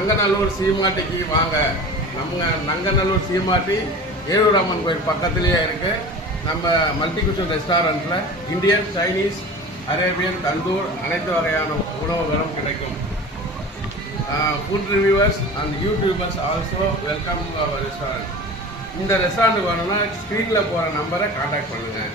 நங்கநல்லூர் சீமாட்டிக்கு வாங்க. நம்ம நங்கநல்லூர் சீமாட்டி ஏழுராமன் கோயில் பக்கத்துலேயே இருக்குது. நம்ம மல்டி குஷன் ரெஸ்டாரண்ட்டில் இந்தியன், சைனீஸ், அரேபியன், தந்தூர் அனைத்து வகையான உணவுகளும் கிடைக்கும். Food reviewers and YouTubers also welcome to our restaurant. இந்த ரெஸ்டாரண்ட்டுக்கு வரணும்னா ஸ்க்ரீனில் போகிற நம்பரை கான்டாக்ட் பண்ணுங்கள்.